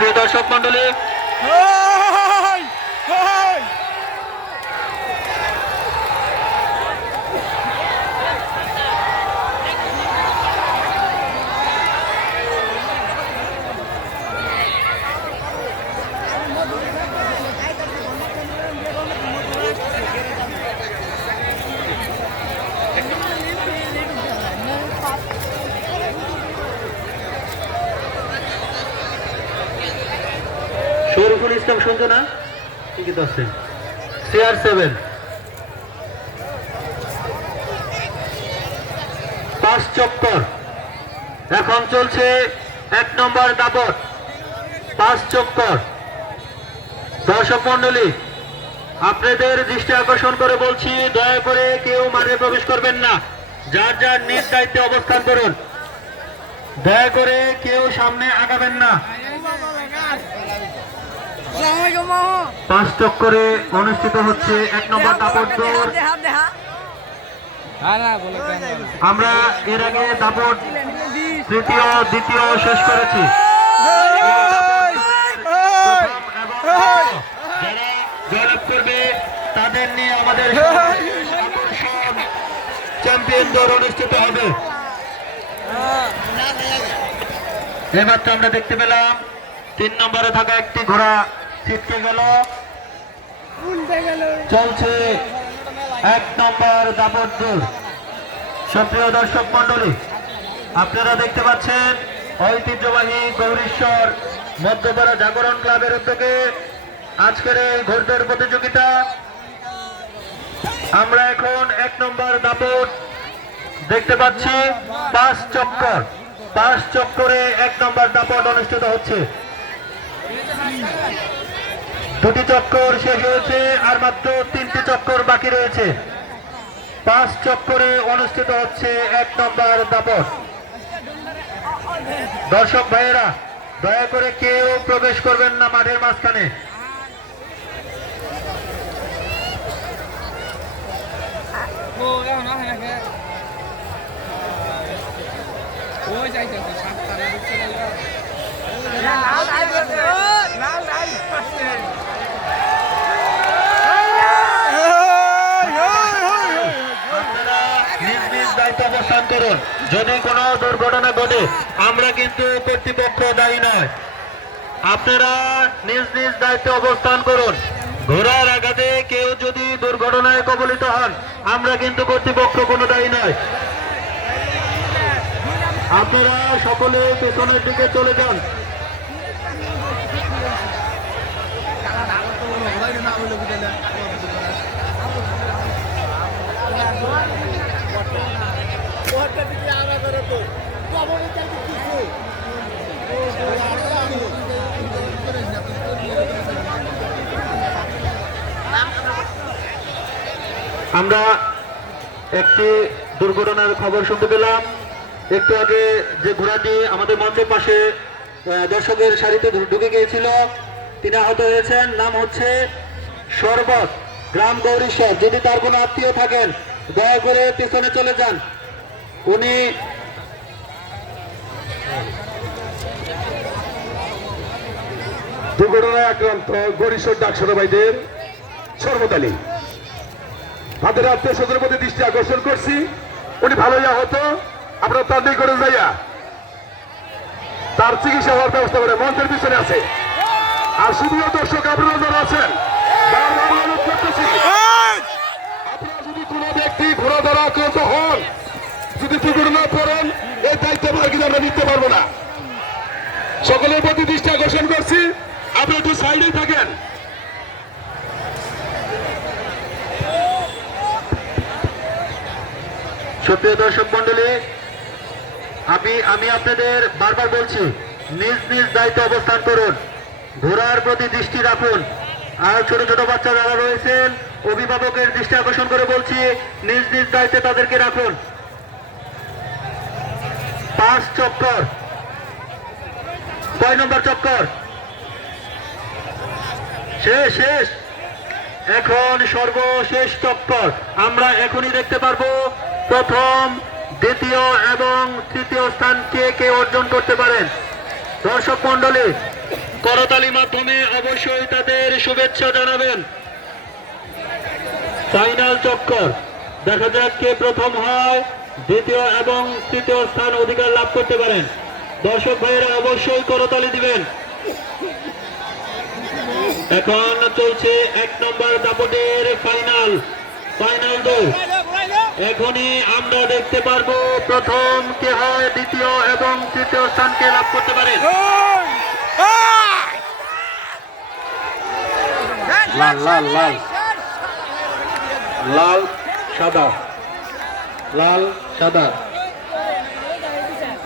সুপ্রিয় দর্শক মন্ডলী শরীফুল ইসলাম শুনছো না? ঠিকই তো আছে। সিআর সেভেন পাঁচ চক্কর এখন চলছে এক নম্বর দাপট। পাঁচ চক্কর দর্শক মন্ডলী আপনাদের দৃষ্টি আকর্ষণ করে বলছি দয়া করে কেউ মাঠে প্রবেশ করবেন না। যার যার নিজ দায়িত্বে অবস্থান করুন। দয়া করে কেউ সামনে আগাবেন না। পাঁচ চক্করে অনুষ্ঠিত হচ্ছে এক নম্বর দাপট দৌড়. আমরা এর আগে দাপট তৃতীয় দ্বিতীয় শেষ করেছি। যারা জয়লাভ করবে তাদের নিয়ে আমাদের চ্যাম্পিয়ন দৌড় অনুষ্ঠিত হবে। এমাত্র আমরা দেখতে পেলাম তিন নম্বরে থাকা একটি ঘোড়া ছিটকে গেল। চলছে এক নম্বর দাপট সক্রিয় দর্শক মন্ডলী আপনারা দেখতে পাচ্ছেন ঐতিহ্যবাহী গৌরীশ্বর মধ্যপাড়া জাগরণ ক্লাবের উদ্যোগে আজকের এই ঘোড়দৌড় প্রতিযোগিতা। আমরা এখন এক নম্বর দাপট দেখতে পাচ্ছি, পাঁচ চক্কর। পাঁচ চক্করে এক নম্বর দাপট অনুষ্ঠিত হচ্ছে। দুটি চক্কর শেষ হয়েছে, আর মাত্র তিনটি চক্কর বাকি রয়েছে। পাঁচ চক্করে অনুষ্ঠিত হচ্ছে এক নম্বর দাপট। দর্শক ভাইয়েরা, দয়া করে কেউ প্রবেশ করবেন না মাঠের মাঝখানে। ওই যাইতেছে দায়িত্ব অবস্থান করুন। যদি কোনো দুর্ঘটনা ঘটে, আমরা কিন্তু কর্তৃপক্ষ দায়ী নয়। আপনারা নিজ নিজ দায়িত্বে অবস্থান করুন। ঘোড়ার আঘাতে কেউ যদি দুর্ঘটনায় কবলিত হন, আমরা কিন্তু কর্তৃপক্ষ কোনো দায়ী নয়। আপনারা সকলে পেছনের দিকে চলে যান। আমরা একটি দুর্ঘটনার খবর শুনতে পেলাম। একটু আগে যে ঘোড়াটি আমাদের মঞ্চের পাশে দর্শকের সারিতে ঢুকে গিয়েছিল, তিনি আহত হয়েছেন। নাম হচ্ছে শরবত গ্রাম গৌরীশ্বর যদি তার কোনো আত্মীয় থাকেন, দয়া করে পেছনে চলে যান। উনি দুর্ঘটনায় আক্রান্ত গরিশ্বর ডাকসর ভাইদের সর্বত আলী তাদের আত্মীয় স্বজনের প্রতি দৃষ্টি আকর্ষণ করছি। উনি ভালোই আহত। আপনার নেই করে যাইয়া তার চিকিৎসা হওয়ার ব্যবস্থা করে মঞ্চের পিছনে আছে। আর শুধুও দর্শক আপনারা যারা আছেন সকলের প্রতি দৃষ্টি আকর্ষণ করছি। একটু থাকেন। দর্শক মন্ডলী আমি আমি আপনাদের বারবার বলছি, নিজ নিজ অবস্থান করুন, ঘোড়ার প্রতি দৃষ্টি রাখুন। আর ছোট ছোট বাচ্চা যারা রয়েছেন, অভিভাবকের দৃষ্টি আকর্ষণ করে বলছি, নিজ নিজ দায়িত্বে তাদেরকে রাখুন। পাঁচ চক্কর। কয় নম্বর চক্কর? শেষ শেষ। এখন সর্বশেষ চক্কর আমরা এখনই দেখতে পারব প্রথম, দ্বিতীয় এবং তৃতীয় স্থান কে কে অর্জন করতে পারেন। দর্শক মন্ডলী করতালি মাধ্যমে অবশ্যই তাদের শুভেচ্ছা জানাবেন। ফাইনাল চক্কর। দেখা যাক কে প্রথম হয়, দ্বিতীয় এবং তৃতীয় স্থান অধিকার লাভ করতে পারেন। দর্শক ভাইয়েরা, অবশ্যই করতালি দিবেন। এখন চলছে এক নম্বর দাপটের ফাইনাল ফাইনাল দৌড় এখনই আমরা দেখতে পারব প্রথম কে হয় দ্বিতীয় এবং তৃতীয় স্থানকে লাভ করতে পারে। লাল লাল লাল। লাল সাদা। লাল সাদা।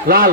লাল।